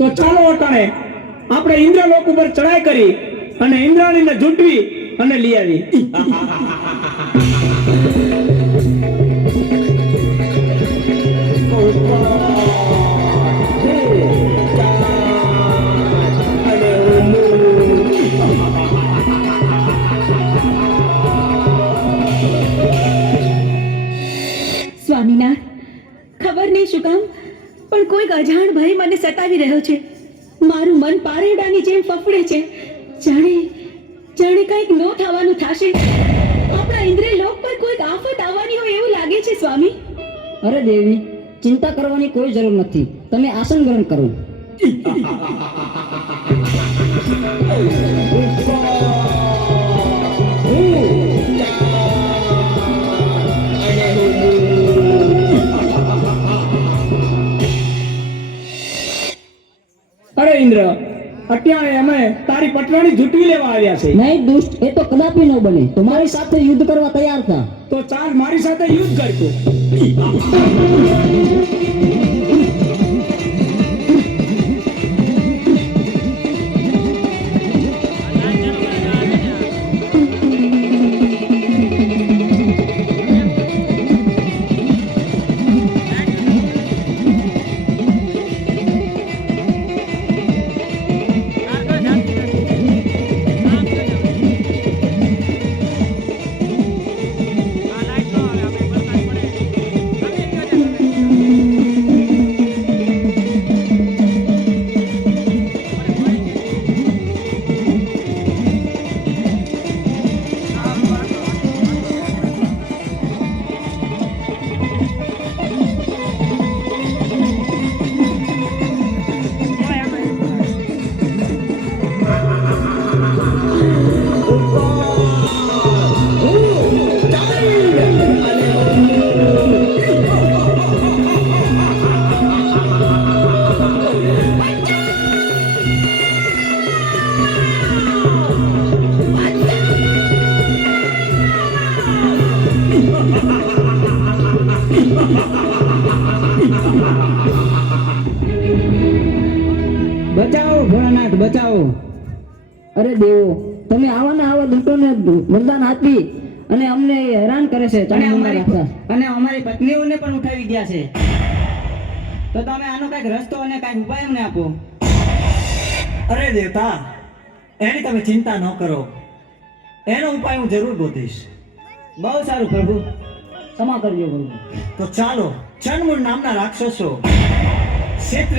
તો ચાલો અટાણે આપણે ઇન્દ્રલોક ઉપર ચડાઈ કરી અને ઇન્દ્રાણીને ઝૂંટવી અને લઈ આવી. સ્વામીનાથ, ખબર નહીં શું કામ પણ કોઈક અજાણ ભય મને સતાવી રહ્યો છે. મારું મન પારેડાની જેમ ફફડે છે. જાણે જાણે કંઈક નો થવાનું થશે. આપણા ઇન્દ્રલોક પર કોઈક આફત આવવાની હોય એવું લાગે છે સ્વામી. અરે દેવી, ચિંતા કરવાની કોઈ જરૂર નથી. તમે આસન ગ્રહણ કરો. અરે ઇન્દ્ર, અત્યારે અમે તારી પટરાણી ઝૂંટવી લેવા આવ્યા છે. નહીં દુષ્ટ, એ તો કદાપી ન બને. તમારી સાથે યુદ્ધ કરવા તૈયાર થા. તો ચાલ મારી સાથે યુદ્ધ કરતો. બચાવો ભોળાનાથ, બચાવો. અરે દેવો, તમે આવા ને આવા દૂતોને વરદાન આપી અને અમને હેરાન કરે છે. અને અમારી પત્નીઓને પણ ઉઠાવી ગયા છે. તો તમે આનો કઈક રસ્તો અને કઈક ઉપાય અમને આપો. અરે દેવતા, એની તમે ચિંતા ન કરો. એનો ઉપાય હું જરૂર ગોતીશ. બહુ સારું પ્રભુ. ક્ષમા કરજો પ્રભુ. તો ચાલો, ચંડમુંડ નામના રાક્ષસો ક્ષેત્ર